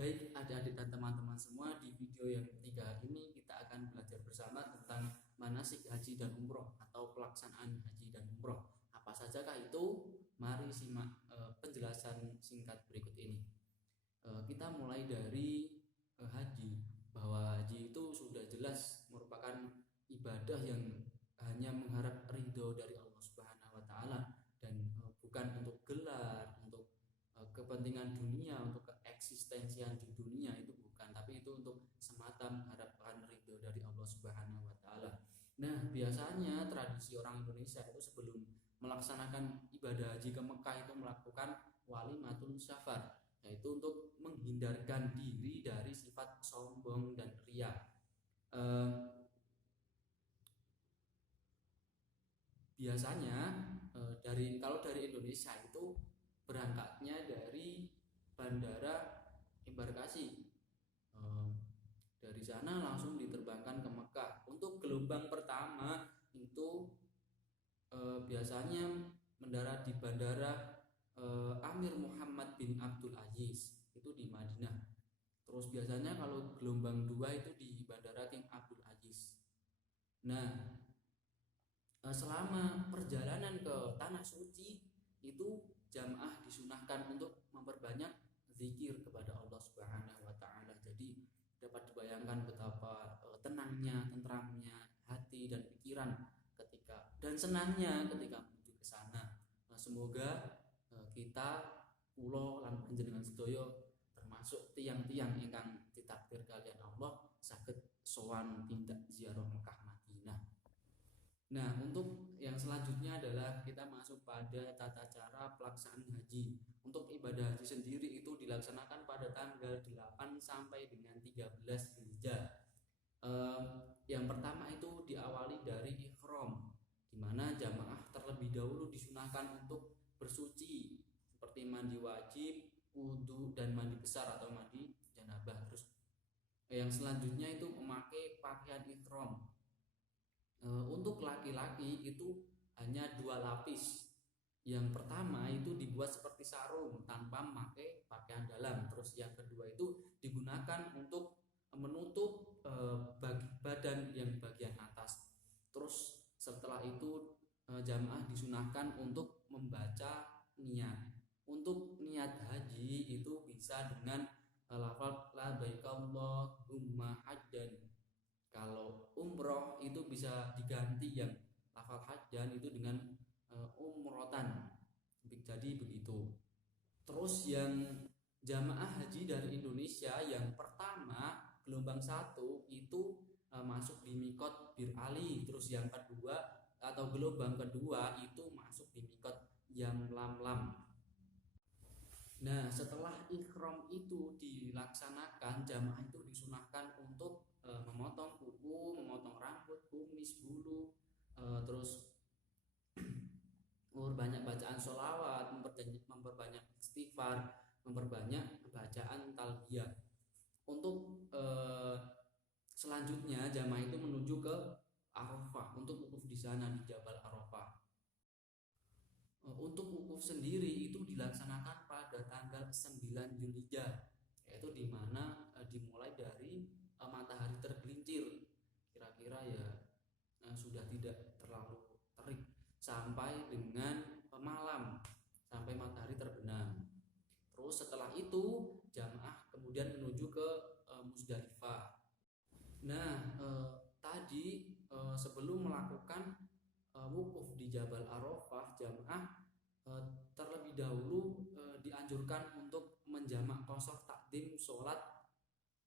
Baik adik-adik dan teman-teman semua, di video yang ketiga ini kita akan belajar bersama tentang manasik haji dan umroh atau pelaksanaan haji dan umroh. Apa sajakah itu? Mari simak penjelasan singkat berikut ini. Kita mulai dari haji, bahwa haji itu sudah jelas merupakan ibadah yang hanya mengharap ridho dari Allah Subhanahu wa taala dan bukan untuk gelar, untuk kepentingan dunia, untuk keeksistensian di dunia, itu bukan, tapi itu untuk semata mengharapkan ridho dari Allah Subhanahu wa taala. Nah, biasanya tradisi orang Indonesia itu sebelum melaksanakan ibadah haji ke Mekah itu melakukan walimatul safar, yaitu untuk menghindarkan diri dari sifat sombong dan riya. Biasanya kalau dari Indonesia itu berangkatnya dari bandara embarkasi. Dari sana langsung diterbangkan ke Mekah. Untuk gelombang pertama itu biasanya mendarat di bandara Amir Muhammad bin Abdul Aziz, itu di Madinah. Terus biasanya kalau gelombang 2 itu di bandara King Abdul Aziz. Nah, selama perjalanan ke tanah suci itu jamaah disunahkan untuk memperbanyak zikir kepada Allah Subhanahu wa taala. Jadi dapat dibayangkan betapa tenangnya, tentramnya hati dan pikiran ketika, dan senangnya ketika menuju ke sana. Semoga kita kula lan panjenengan sedaya termasuk tiang-tiang ingkang ditakdir kalian Allah saged sowan tindak ziarah Mekah Madinah. Nah, untuk yang selanjutnya adalah kita masuk pada tata cara pelaksanaan haji. Untuk ibadah haji sendiri itu dilaksanakan pada tanggal 8 sampai dengan 13 Dzulhijjah. Yang pertama itu diawali dari ihram, di mana jamaah terlebih dahulu disunahkan untuk bersuci seperti mandi wajib, wudhu, dan mandi besar atau mandi janabah. Terus yang selanjutnya itu memakai pakaian ihram. Untuk laki-laki itu hanya 2 lapis. Yang pertama itu dibuat seperti sarung tanpa memakai pakaian dalam. Terus yang kedua itu digunakan untuk menutup badan yang bagian atas. Terus setelah itu jamaah disunahkan untuk membaca niat. Untuk niat haji itu bisa dengan lafaz labbaik Allahumma hajjan. Kalau umroh itu bisa diganti yang lafal hajjan itu dengan umrotan. Jadi begitu. Terus yang jamaah haji dari Indonesia yang pertama gelombang 1 itu masuk di Mikot Bir Ali. Terus yang kedua atau gelombang kedua itu masuk di Mikot Yam Lam Lam. Nah, setelah ikhram itu dilaksanakan, jamaah itu disunahkan untuk memotong kuku, memotong rambut, kumis, bulu, terus memperbanyak bacaan sholawat, memperbanyak istighfar, memperbanyak bacaan talbiyah. Untuk selanjutnya jamaah itu menuju ke Arafah untuk wukuf di sana di Jabal Arafah. Untuk wukuf sendiri itu dilaksanakan pada tanggal 9 Dzulhijjah, yaitu di mana dimulai dari matahari tergelincir, kira-kira ya sudah tidak terlalu terik, sampai dengan malam, sampai matahari terbenam. Terus setelah itu jamaah kemudian menuju ke Musdalifah. Nah, tadi sebelum melakukan wukuf di Jabal Arafah, jamaah terlebih dahulu dianjurkan untuk menjamak qashar takdim sholat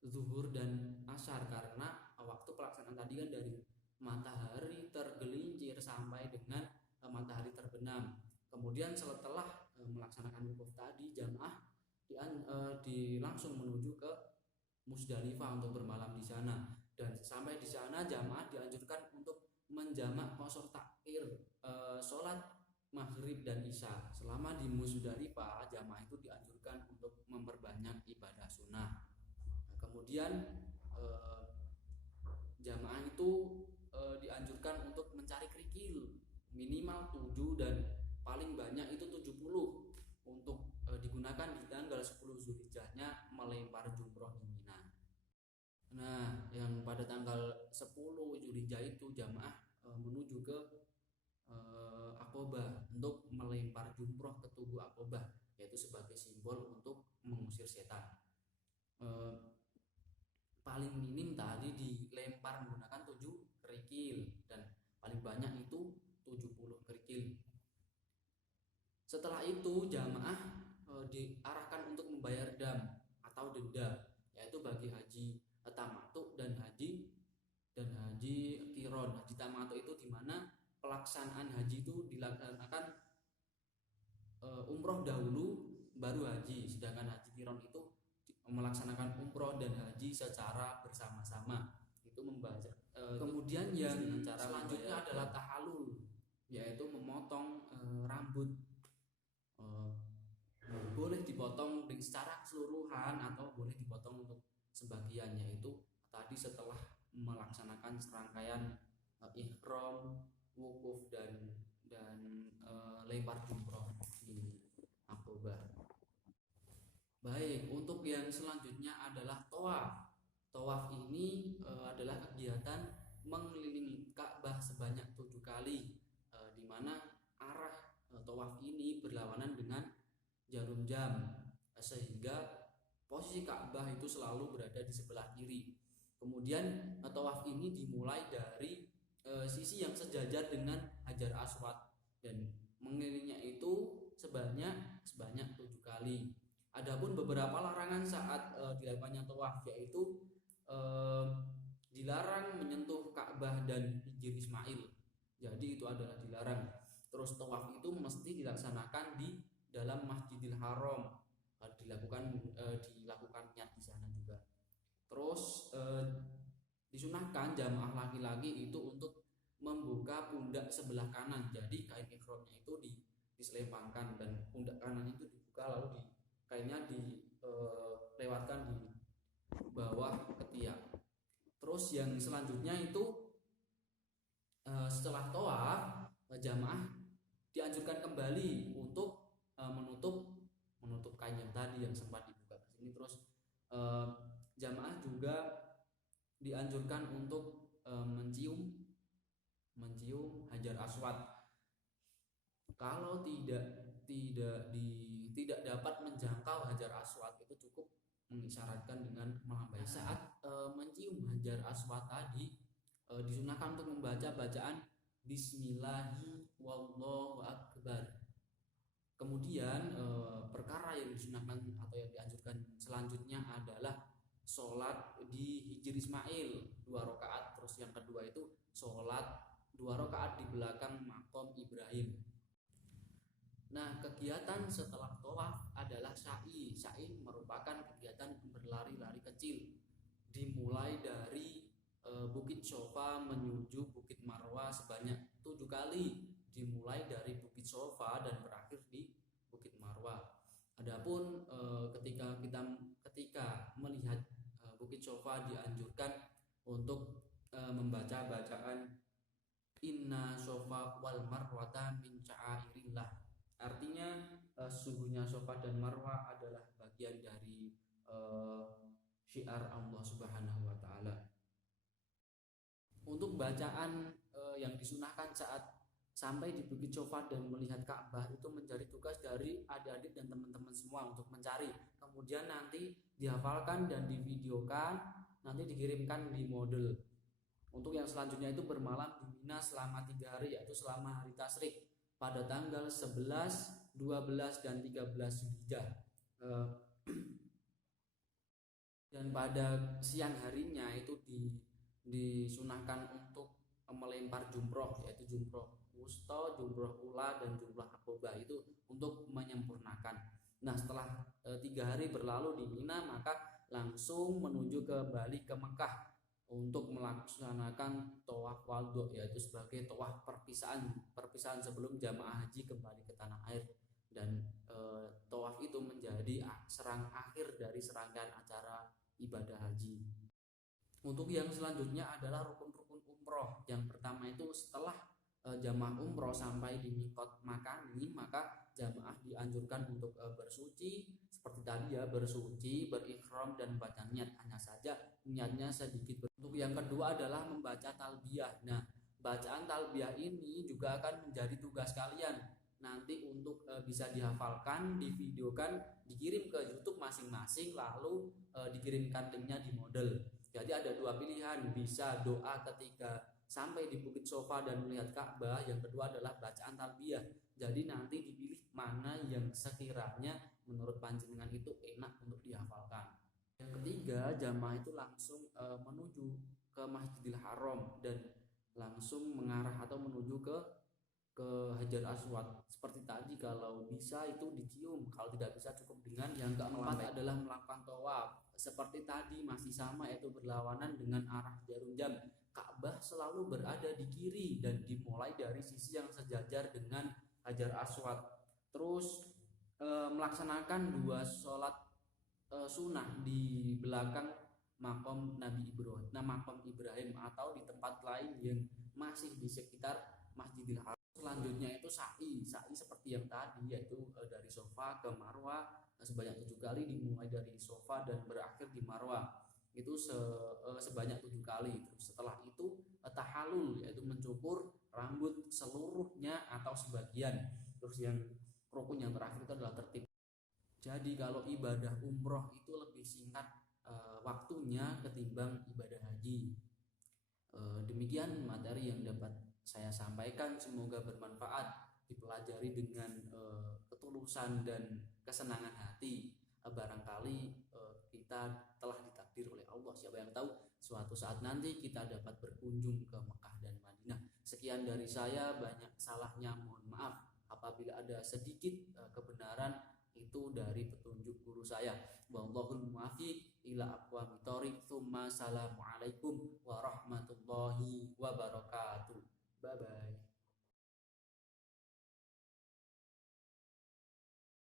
zuhur dan asar, karena waktu pelaksanaan tadi kan dari matahari tergelincir sampai dengan matahari terbenam. Kemudian setelah melaksanakan wukuf tadi, jamaah langsung menuju ke Musdalifah untuk bermalam di sana. Dan sampai di sana jamaah dianjurkan untuk menjamak qashar takhir sholat maghrib dan isya. Selama di Musdalifah, jamaah itu dianjurkan untuk memperbanyak ibadah sunnah. Kemudian jamaah itu dianjurkan untuk mencari kerikil minimal 7 dan paling banyak itu 70 untuk digunakan di tanggal 10 Zulhijjahnya melempar jumroh di Mina. Nah, yang pada tanggal 10 Zulhijjah itu jamaah menuju ke Aqobah untuk melempar jumroh ke tugu Aqobah, yaitu sebagai simbol untuk mengusir setan. Paling minim tadi dilempar menggunakan 7 kerikil dan paling banyak itu 70 kerikil. Setelah itu jamaah diarahkan untuk membayar dam atau denda, yaitu bagi haji tamattu dan haji qiron. Haji tamattu itu di mana pelaksanaan haji itu dilaksanakan umroh dahulu baru haji, sedangkan haji qiron itu melaksanakan umroh dan haji secara bersama-sama. Itu membaca. Kemudian yang selanjutnya adalah tahallul, yaitu memotong rambut. Boleh dipotong secara keseluruhan atau boleh dipotong untuk sebagian, yaitu tadi setelah melaksanakan serangkaian ihram, wukuf dan lempar jumroh di Aqobah. Baik, untuk yang selanjutnya adalah tawaf. Tawaf ini adalah kegiatan mengelilingi Ka'bah sebanyak 7 kali, di mana arah tawaf ini berlawanan dengan jarum jam, sehingga posisi Ka'bah itu selalu berada di sebelah kiri. Kemudian tawaf ini dimulai dari sisi yang sejajar dengan Hajar Aswad dan mengelilinginya itu sebanyak 7 kali. Adapun beberapa larangan saat dilakukannya tawaf, yaitu dilarang menyentuh Ka'bah dan Hijr Ismail. Jadi itu adalah dilarang. Terus tawaf itu mesti dilaksanakan di dalam Masjidil Haram, dilakukan niat di sana juga. Terus disunahkan jamaah laki-laki itu untuk membuka pundak sebelah kanan. Jadi kain ihramnya itu diselempangkan dan pundak kanan itu dibuka, lalu kainnya dilewatkan di bawah ketiak. Terus yang selanjutnya itu setelah tawaf jamaah dianjurkan kembali untuk menutup kain yang tadi yang sempat dibuka ke sini. Terus jamaah juga dianjurkan untuk mencium Hajar Aswad. Kalau tidak dapat menjangkau Hajar Aswad, itu cukup mengisyaratkan dengan melambaikan. Saat mencium Hajar Aswad tadi disunahkan untuk membaca bacaan Bismillahi wallahu akbar. Kemudian perkara yang disunahkan atau yang dianjurkan selanjutnya adalah sholat di Hijr Ismail 2 rakaat. Terus yang kedua itu sholat 2 rakaat di belakang makom Ibrahim. Nah, kegiatan setelah tawaf adalah sa'i. Sa'i merupakan kegiatan berlari-lari kecil, dimulai dari Bukit Sofa menuju Bukit Marwah sebanyak 7 kali, dimulai dari Bukit Sofa dan berakhir di Bukit Marwah. Adapun ketika melihat Bukit Sofa dianjurkan untuk membaca bacaan Inna Sofa wal Marwata min sya'airillah. Artinya sesungguhnya Sofa dan Marwah adalah bagian dari syiar Allah Subhanahu wa taala. Untuk bacaan yang disunahkan saat sampai di Bukit Sofa dan melihat Ka'bah itu menjadi tugas dari adik-adik dan teman-teman semua untuk mencari. Kemudian nanti dihafalkan dan divideokan, nanti dikirimkan di model. Untuk yang selanjutnya itu bermalam di Mina selama 3 hari, yaitu selama hari tasyrik pada tanggal 11, 12 dan 13 Zulhijjah. Dan pada siang harinya itu disunahkan untuk melempar jumroh, yaitu jumroh wusta, jumroh ula dan jumroh Aqobah, itu untuk menyempurnakan. Nah, setelah 3 hari berlalu di Mina, maka langsung menuju balik ke Mekah untuk melaksanakan tawaf wadhu, yaitu sebagai tawaf perpisahan sebelum jamaah haji kembali ke tanah air. Dan tawaf itu menjadi akhir dari serangkaian acara ibadah haji. Untuk yang selanjutnya adalah rukun-rukun umroh. Yang pertama itu setelah jamaah umroh sampai di miqat Makani, maka jamaah dianjurkan untuk bersuci seperti tadi ya, bersuci, berikhram dan baca niat. Hanya saja niatnya sedikit. Untuk yang kedua adalah membaca talbiyah. Nah, bacaan talbiyah ini juga akan menjadi tugas kalian nanti untuk bisa dihafalkan, divideokan, dikirim ke YouTube masing-masing, lalu dikirimkan linknya di model. Jadi ada dua pilihan, bisa doa ketika sampai di Bukit Sofa dan melihat Ka'bah, yang kedua adalah bacaan talbiyah. Jadi nanti dipilih mana yang sekiranya menurut panjenengan itu enak untuk dihafalkan. Yang ketiga, jamaah itu langsung menuju ke Masjidil Haram dan langsung mengarah atau menuju ke Hajar Aswad. Seperti tadi, kalau bisa itu dicium, kalau tidak bisa cukup dengan. Yang keempat adalah melakukan tawaf. Seperti tadi masih sama, yaitu berlawanan dengan arah jarum jam. Ka'bah selalu berada di kiri dan dimulai dari sisi yang sejajar dengan Hajar Aswad. Terus melaksanakan 2 sholat sunnah di belakang makam Nabi Ibrahim, makam Ibrahim, atau di tempat lain yang masih di sekitar Masjidil Haram. Selanjutnya itu sa'i seperti yang tadi, yaitu dari Sofa ke Marwah sebanyak 7 kali, dimulai dari Sofa dan berakhir di Marwah itu sebanyak 7 kali. Terus setelah itu tahalul, yaitu mencukur rambut seluruhnya atau sebagian. Terus yang rukun yang terakhir itu adalah tertib. Jadi kalau ibadah umroh itu lebih singkat waktunya ketimbang ibadah haji. Demikian materi yang dapat saya sampaikan, semoga bermanfaat, dipelajari dengan ketulusan dan kesenangan hati. Barangkali kita telah ditakdir oleh Allah, siapa yang tahu suatu saat nanti kita dapat berkunjung ke Mekah dan Madinah. Sekian dari saya, banyak salahnya mohon maaf. Apabila ada sedikit kebenaran, itu dari petunjuk guru saya. Wallahul muwaffiq ila aqwamit thoriq. Tsumma assalamualaikum warahmatullahi wabarakatuh. Bye bye.